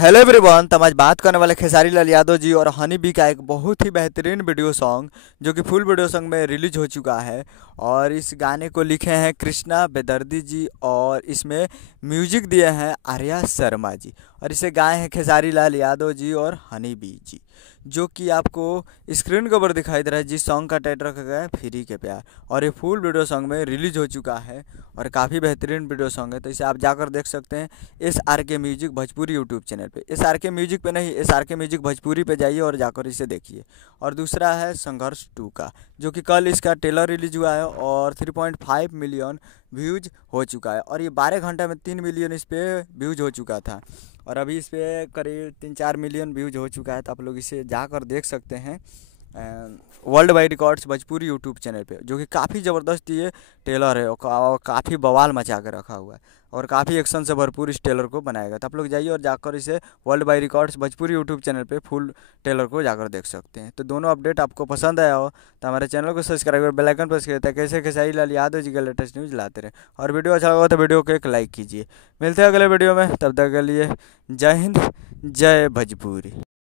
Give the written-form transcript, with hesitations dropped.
Hello everyone. तो हम आज बात करने वाले खेसारी लाल यादव जी और हनी बी का एक बहुत ही बेहतरीन वीडियो सॉन्ग जो कि फुल वीडियो सॉन्ग में रिलीज हो चुका है। और इस गाने को लिखे हैं कृष्णा बेदर्दी जी और इसमें म्यूजिक दिए हैं आर्या शर्मा जी और इसे गाए हैं खेसारी लाल यादव जी और हनी बी जी। जो कि आपको स्क्रीन के ऊपर दिखाई दे रहा है। जिस सॉन्ग का टाइटल रखा गया है फ्री के प्यार और ये फुल वीडियो सॉन्ग में रिलीज हो चुका है और काफ़ी बेहतरीन वीडियो सॉन्ग है। तो इसे आप जाकर देख सकते हैं SRK music Bhojpuri YouTube channel पे। SRK म्यूजिक पे नहीं, SRK म्यूजिक भोजपुरी पे जाइए और जाकर इसे देखिए। और दूसरा है संघर्ष 2 का, जो कि कल इसका ट्रेलर रिलीज हुआ है और 3.5 मिलियन व्यूज हो चुका है और ये 12 घंटे में 3 मिलियन इस पर व्यूज हो चुका था और अभी इस पर करीब 3-4 मिलियन व्यूज हो चुका है। तो आप लोग इसे जाकर देख सकते हैं world wide records Bhojpuri YouTube channel पे, जो कि काफ़ी ज़बरदस्त ये टेलर है और काफ़ी बवाल मचा कर रखा हुआ है और काफ़ी एक्शन से भरपूर इस टेलर को बनाएगा। तो आप लोग जाइए और जाकर इसे world wide records Bhojpuri YouTube channel पे फुल टेलर को जाकर देख सकते हैं। तो दोनों अपडेट आपको पसंद आया हो तो हमारे चैनल को सब्सक्राइब कर बेल आइकन प्रेस करें ताकि कैसे खेसारी लाल यादव जी का लेटेस्ट न्यूज़ लाते रहे। और वीडियो अच्छा लगा तो वीडियो को एक लाइक कीजिए। मिलते हैं अगले वीडियो में, तब तक के लिए जय हिंद जय भोजपुरी।